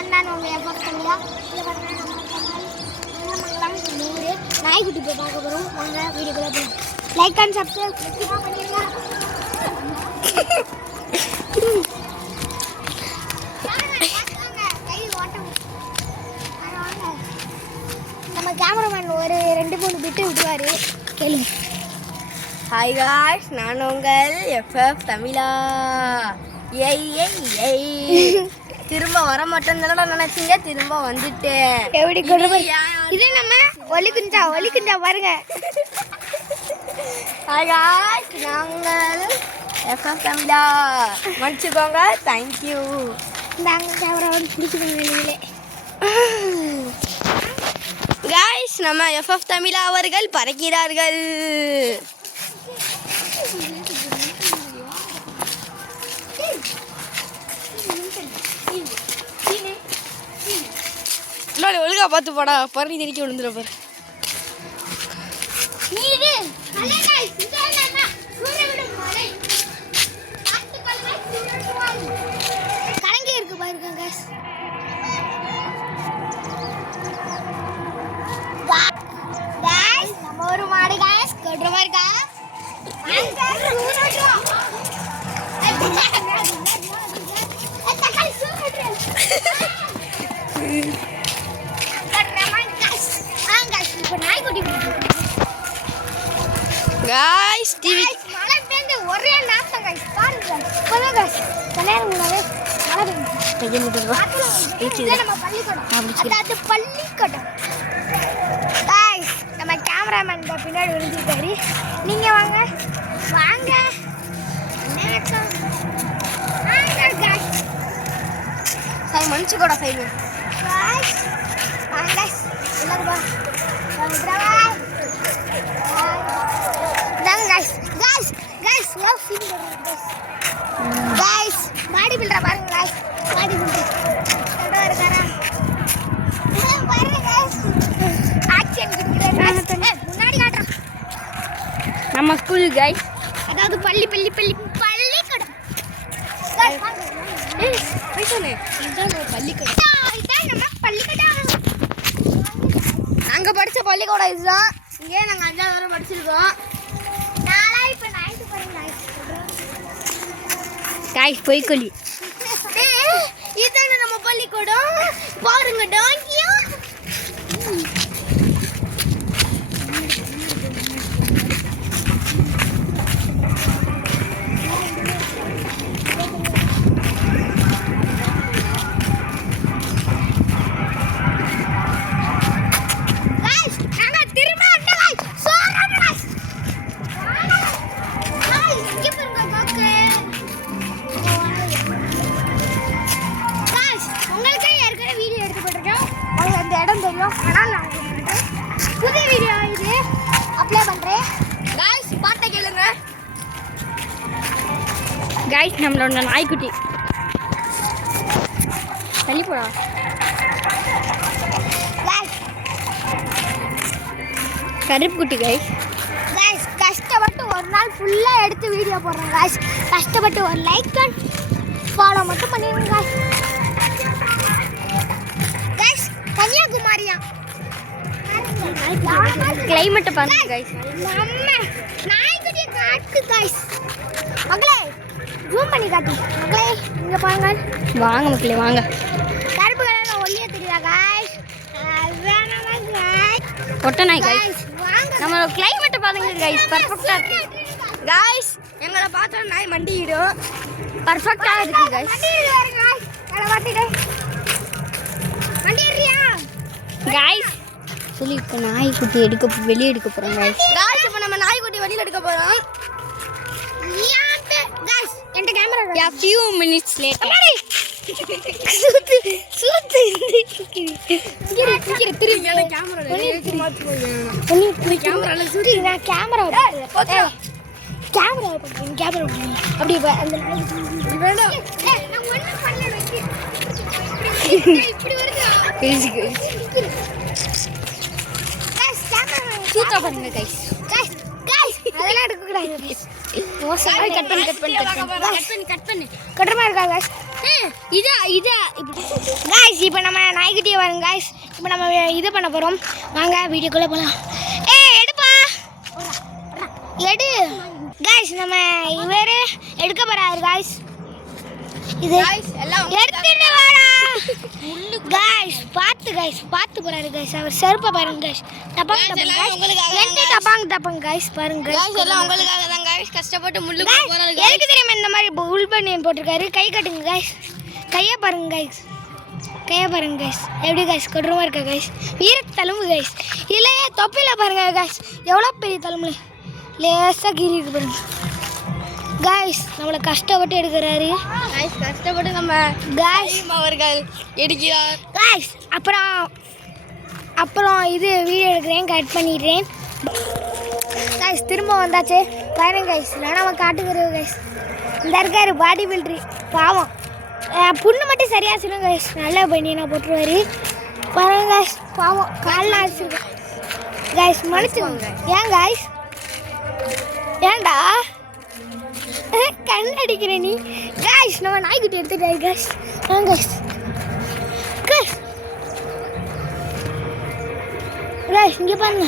நான் தான் உங்கள் எஃபர்ட் பண்ணியா நூறு நாய்க்குட்டி போய் பார்க்க போகிறோம். வாங்க வீடியோக்குள்ளே போய் லைக் அண்ட் சப்ஸ்கிரைப் பண்ணிடுங்க. நம்ம கேமராமேன் ஒரு 2-3 பிட்டு விட்டுவார். கேளுங்க. ஹாய் காய்ஸ், நான் உங்கள் எஃப்எஃப் தமிழா. ஏய் ஏய் ஏய் திரும்ப வர மாட்டேன்னு நினைச்சீங்க, திரும்ப வந்துட்டேன். எப்படி கொடுமை இதே நம்ம ஒலிக்குஞ்சா பாருங்க. ஹாய் காய்ஸ், நாங்கள் எஃப்எஃப் தமிழா. மன்னிச்சுக்கோங்க, தேங்க்யூ. நாங்கள் கேமராமேன் பிடிச்சிக்கோங்க நீங்களே. காய்ஸ், நம்ம எஃப்எஃப் தமிழா அவர்கள் பறக்கிறார்கள். ஒழுங்கா பார்த்து போடா, பறி தெரிக்க விழுந்துட பாரு. கலங்கி இருக்கு பாருங்க. நம்ம ஒரு மாடு காய்ஸ் கொட்டுற மாதிரி இருக்கா. காய்ஸ் டிவி மழை பெய்ந்து ஒரே நாத்தம் காய்ஸ் பாருங்க. இப்போதான் காய்ஸ் கல்யாணம் முன்னாவே மழை பெய்யுது. நம்ம பள்ளிக்கூடம், அதாவது பள்ளிக்கூடம் காய்ஸ். நம்ம கேமராமேன் பின்னாடி விழுந்துட்டாரு. நீங்க வாங்க வாங்க சார் மன்னிச்சுக்கோடா சைடு. காய்ஸ் வாங்க காய்ஸ் இல்லைங்க गाइस गाड़ी बिल्डर பாருங்க गाइस गाड़ी बिल्डर எடோ இருக்காரா பாருங்க गाइस ஆக்சன் குடுக்குறேன் முன்னாடி காட்றோம் நம்ம ஸ்கூல் गाइस அதாவது பள்ளிக்கூடம் गाइस வாங்க பேசுனே இதான் பள்ளிக்கூடம் நம்ம பள்ளிக்கூடம் நாங்க படிச்ச பள்ளிக்கூடம் இதுதான். இங்கே நாங்க 5வது வரை படிச்சிருக்கோம். நாளை இப்ப 9th போறீங்க गाइस போய்க்கொல்லி இதான நம்ம பள்ளிக்கூடம் பாருங்க டாங்கியா. புதிய வீடியோ இது அப்ளை பண்றேன் गाइस பாட்ட கேளுங்க. गाइस நம்மளோட நாய்க்குட்டி தள்ளி போடா. गाइस கருப்பு குட்டி गाइस கஷ்டப்பட்டு ஒரு நாள் ஃபுல்லா எடுத்து வீடியோ போடுறேன் गाइस. கஷ்டப்பட்டு ஒரு லைக் அண்ட் ஃபாலோ மட்டும் பண்ணிடுங்க गाइस. கன்னியாகுமரியா கிளைமேட் பாருங்க गाइस. நம்ம நாய்க்குட்டியை காட்டு गाइस. மக்களே ஜூம் பண்ணி காட்டு மக்களே. இங்க பாருங்க வாங்க மக்களே வாங்க. கருப்பு கலர்ல ஒல்லியா தெரியுதா गाइस. அதானே गाइस ஒட்ட நாய் गाइस. வாங்க நம்ம கிளைமேட் பாருங்க गाइस. பெர்ஃபெக்ட்டா இருக்கு गाइस. எங்கள பார்த்தா நாய் மண்டிடும். பெர்ஃபெக்ட்டா இருக்கு गाइस. மண்டியில பாருங்க गाइस. அட வாத்திடே மண்டியிரியா गाइस. சொல்லி இப்போ நாய்க்குட்டி வெளியே எடுக்க போகிறோம் गाइस. இப்போ நம்ம நாய்க்குட்டி வெளியில் எடுக்க போகிறோம். गाइस என்கிட்ட கேமரா யா few minutes later. சூத்து இங்க திரும்பி அந்த கேமரா ஏத்தி மாத்தி போங்க. கேமரால சூத்தி நான் கேமரா அப்படி அந்த வேணாம் நான் ஒண்ணு பண்ணல வெச்சி இப்படி வருது. गाइस கேமரா சூத்தா பண்ணுங்க गाइस. அதெல்லாம் எடுக்க கூடாது. மோசமா கட் பண்ணு கட்டமா இருக்கா गाइस. இதா गाइस இப்போ நம்ம நாய்க்குட்டியை வரோம் காய்ஸ். இப்போ நம்ம இது பண்ண போகிறோம். வாங்க வீடியோக்குள்ளே போகலாம். எடுப்பா எடு காய்ஸ். நம்ம இவர் எடுக்க போகிறாரு காய்ஸ். இது எடுத்துட்டு வாடா காய்ஸ். பார்த்து போறாரு காய்ஸ். அவர் செருப்பை பாருங்க காய்ஸ். டப்பாங்க காய்ஸ். பாருங்க காய்ஸ், எல்லாம் உங்களுக்காக தான் காய்ஸ். கஷ்டப்பட்டு முள்ளு போறாரு. எதுக்கு தெரியுமா இந்த மாதிரி உள் பண்ணி போட்டிருக்காரு? கை கட்டுங்க காய்ஸ். கையை பாருங்க காய்ஸ். எப்படி காய்ஸ் கொடூரமா இருக்கா காய்ஸ். வீர தழும்பு காய்ஸ். இல்லையே தொப்பில பாருங்க காய்ஸ். எவ்வளோ பெரிய தழும்பு. லேசாக கீறி இருக்கு பாருங்க காய்ஸ். நம்மளை கஷ்டப்பட்டு எடுக்கிறாரு காய்ஸ். கஷ்டப்பட்டு நம்ம காய்ஸ் அவர்கள் எடுக்கிறார் காய்ஸ். அப்புறம் இது வீடியோ எடுக்கிறேன், கட் பண்ணிடுறேன் காய்ஸ். திரும்ப வந்தாச்சு பாருங்க காய்ஸ். நம்ம காட்டுக்கிறது காய்ஸ். இந்த இருக்காரு பாடி பில்டரு பாவம். புண்ணு மட்டும் சரியாக சொல்லுங்க காய்ஸ். நல்லா பண்ணினா போட்டுருவாரு பாருங்க காய்ஸ். பாவம் காலில் அடிச்சிருக்கேன் காய்ஸ். மன்னிச்சுக்கோங்க. ஏன் காய்ஸ்? ஏன்டா கண் அடிக்கிற நீ காய்ஸ்? நம்ம நாய்க்குட்டி எடுத்துட்டாரு காய்ஸ். காய்ஸ் காய்ஸ் இங்கே பாருங்க.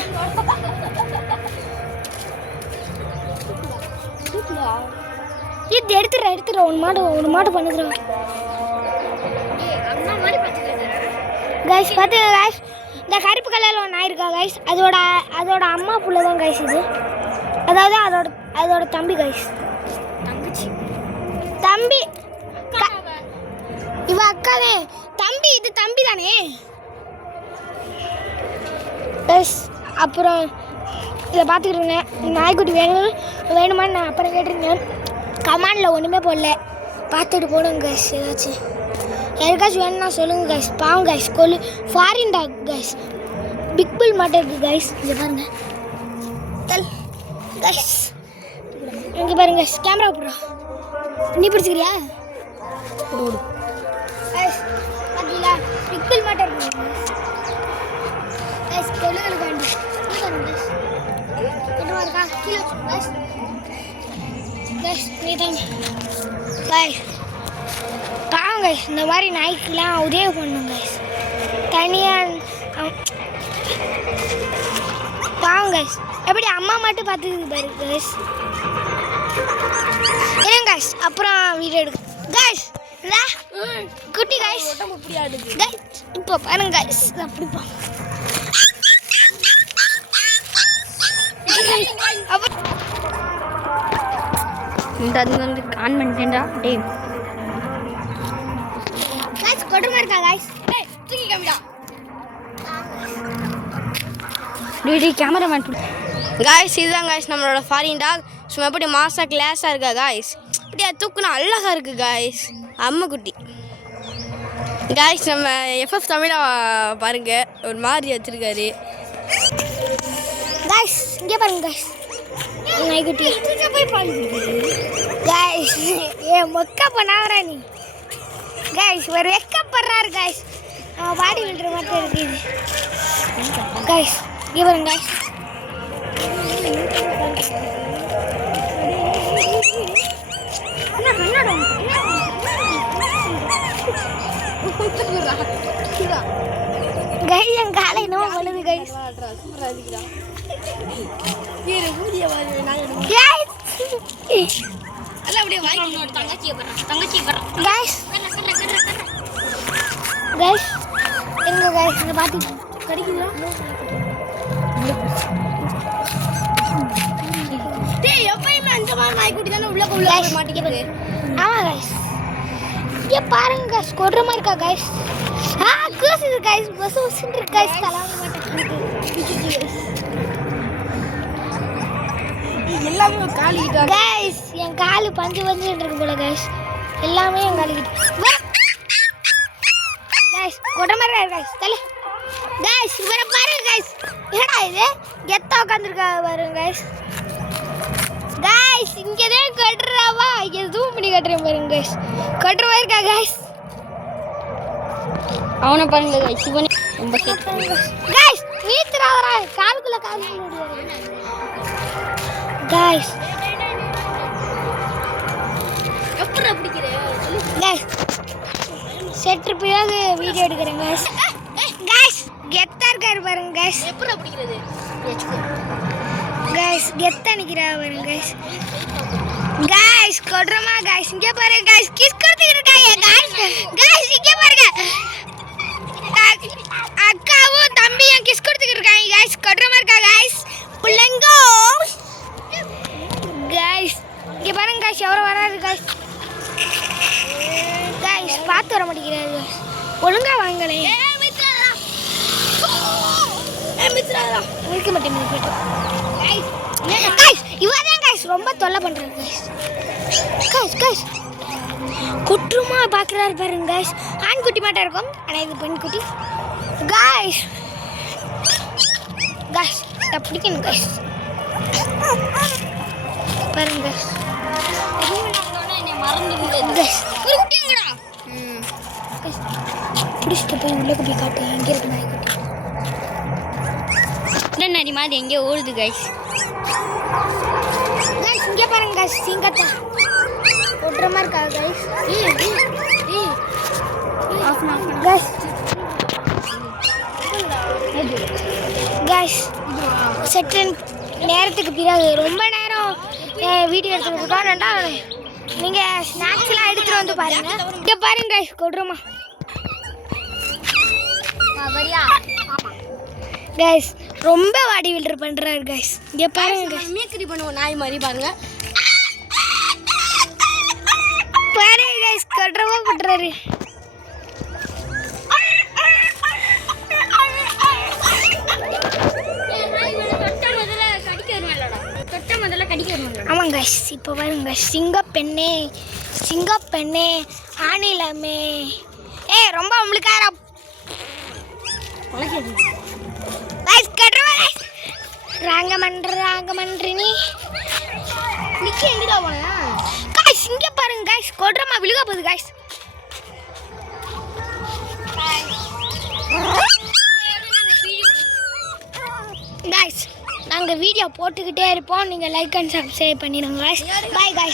இது எடுத்துடுறேன். ஒரு மாடு பண்ணுறோம் காய்ஸ். பார்த்துங்க காய்ஸ். இந்த கருப்பு கலரில் ஒன்று ஆயிருக்கா காய்ஸ். அதோட அம்மா புள்ள தான் காய்ஸ் இது. அதாவது அதோட தம்பி காய்ஸ். தம்பி இவ அக்காவே. தம்பி இது தம்பி தானே. எஸ். அப்புறம் இதை பார்த்துக்கிட்டு நாய்க்குட்டி வேணுமான்னு நான் அப்புறம் கேட்டிருந்தேன். கமாண்டில் ஒன்றுமே போடல. பார்த்துட்டு போடுங்க கைஸ். யாருக்காச்சும் வேணும்னா சொல்லுங்கள் கைஸ். பாவம் guys. Foreign dog guys. Big bill மாட்டே இருக்குது கைஸ். இங்கே பாருங்க கைஸ். இங்கே பாருங்க கைஸ். கேமரா போடுறோம். நீ பிடிச்சிக்கிறியா? பார்த்தீங்களா? பிக் பில் மாட்டே இருக்குது கைஸ். கொள்ளுகளுக்காண்டி இருக்கா கீழே கைஸ். நீ தான் கைஸ். பாவம் கைஸ். இந்த மாதிரி நாய்க்கெலாம் உதவி பண்ணணும் கைஸ். தனியாக பாவம் கைஸ். எப்படி அம்மா மட்டும் பார்த்துக்கு பாரு கைஸ். ஏன் கைஸ். அப்புறம் வீடியோ எடுக்க கைஸ். குட்டி கைஸ். இப்போ பாருங்க கைஸ். அப்படிப்பா அது வந்து ஆன் பண்ணிட்டேன்டா டே கைஸ். கொடூரமா இருக்கா கைஸ். தூக்கி காமிடா டேடி கேமராமேன். காய்ஸ் இதுதான் காய்ஸ் நம்மளோட ஃபாரின் டாக். சும்மா எப்படி மாசா கிளாஸாக இருக்கா காய்ஸ். அப்படியே தூக்குனா அழகாக இருக்குது காய்ஸ். அம்மா குட்டி காய்ஸ். நம்ம எஃப்எஃப் தமிழா பாருங்க ஒரு மாதிரி வச்சிருக்காரு காய்ஸ். இங்கே பாருங்க காய்ஸ். நாய்க்குட்டி போய் பாருங்க காய்ஸ். மொக்க பண்ணாதரா நீ காய்ஸ். ஒரு வெக்கப்படுறாரு காய்ஸ். நம்ம பாடி விடுற மாதிரி இருக்குது காய்ஸ். இங்கே பாருங்க காய்ஸ். கைஸ் என் காலை என்னவோ பண்ணுது கைஸ். எங்க கைஸ் இங்க பாத்து கடிக்குதா? டேய் எப்பயுமே அந்த மாதிரி நாய்க்குட்டி தானே உள்ள மாட்டிக்கிது. ஆமா கைஸ். இங்க பாருங்க கைஸ். கொடூரமா இருக்கா கைஸ். கூசுது கைஸ். பஸ் இருக்கு கைஸ். தலாங்க மாட்டேங்குது. எல்லாமே காலிக்கிட்டா கைஸ். என் காலு பஞ்சு இருக்கு போல கைஸ். எல்லாமே என் காலிக்கிட்டு கைஸ். கொடூரமா இருக்கா கைஸ். தலை கைஸ். இவரை பாருங்க கைஸ். என்னடா இது கெத்தா உட்காந்துருக்கா பாருங்க கைஸ். கைஸ் இங்கதான் கட்டுறாவா. இங்க ஜூம் பண்ணி கட்டுறேன் பாருங்க கைஸ். கட்டுறவா இருக்கா கைஸ். அவனை பாருங்க கைஸ். இவனே ரொம்ப கைஸ். நீத்துறாதடா. காலுக்குள்ள கைஸ். எப்பற பிடிக்கிறே கைஸ். செட்டு பிறகு வீடியோ எடுக்கிறேன் guys. Guys கெத்தா இருக்காரு பாருங்க guys. எப்படி பிடிக்கிறது guys கெத்தா நிக்கிறாரு பாருங்க guys. guys கொட்றமா guys இங்க பாருங்க guys கிஸ் கொடுத்துட்டு இருக்காங்க guys. guys இங்க பாருங்க அக்காவும் தம்பியும் கிஸ் கொடுத்துட்டு இருக்காங்க guys. கொட்றமா இருக்கா guys. புள்ளங்கோ guys இங்க பாருங்க guys எவரோ வராரு guys. guys பாத்து வர மாட்டேங்கிறாரு guys. ஒழுங்கா வாங்களே. மித்ராடா நிக்க மாட்டேங்குது guys. guys இவதான் guys ரொம்ப தொல்லை பண்றாரு guys. guys குற்றுமா பாக்குறாரு பாருங்க guys. ஆண் குட்டி மாட்டா இருக்கும் ஆனா இது பெண் குட்டி guys. guys பிடிக்கணும் guys. பாருங்க guys. guys ஒரு குட்டிங்கடா. guys பிடிச்சிட்டு போய் உள்ள போய் காட்டு எங்க இருக்கு நாய் குட்டி. என்ன நரி மாதிரி எங்கே ஓடுது கைஸ். guys இங்க பாருங்க guys சிங்கத்தை ஓடுற மாதிரி இருக்கா guys. guys guys செட்டின் நேரத்துக்கு பிறகு ரொம்ப நேரம் வீடியோ எடுத்துக்கிட்டோம். ரெண்டாவது நீங்கள் ஸ்நாக்ஸ்லாம் எடுத்துகிட்டு வந்து பாருங்க. இங்கே பாருங்க guys கொடுறோமா guys ரொம்ப வாடி வில்டர் பண்ணுறாரு guys. இங்கே பாருங்க மேக்கரி பண்ணுவோம் நாய் மாதிரி பாருங்க. பாருங்க guys கொடுறமா பண்ணுறாரு. ஆமாங்க guys இப்போ பாருங்க சிங்கப்பெண்ணே ஆணிலமே ரொம்ப உங்களுக்கார guys கட்றவா guys ராங்கமன்றி நிக்க எங்கடா போன guys இங்க பாருங்க guys கொட்றமா விழுக போகுது guys. guys நாங்கள் வீடியோ போட்டுக்கிட்டே இருப்போம். நீங்கள் லைக் அண்ட் சப்ஸ்கிரைப் பண்ணிடுங்க guys. bye guys.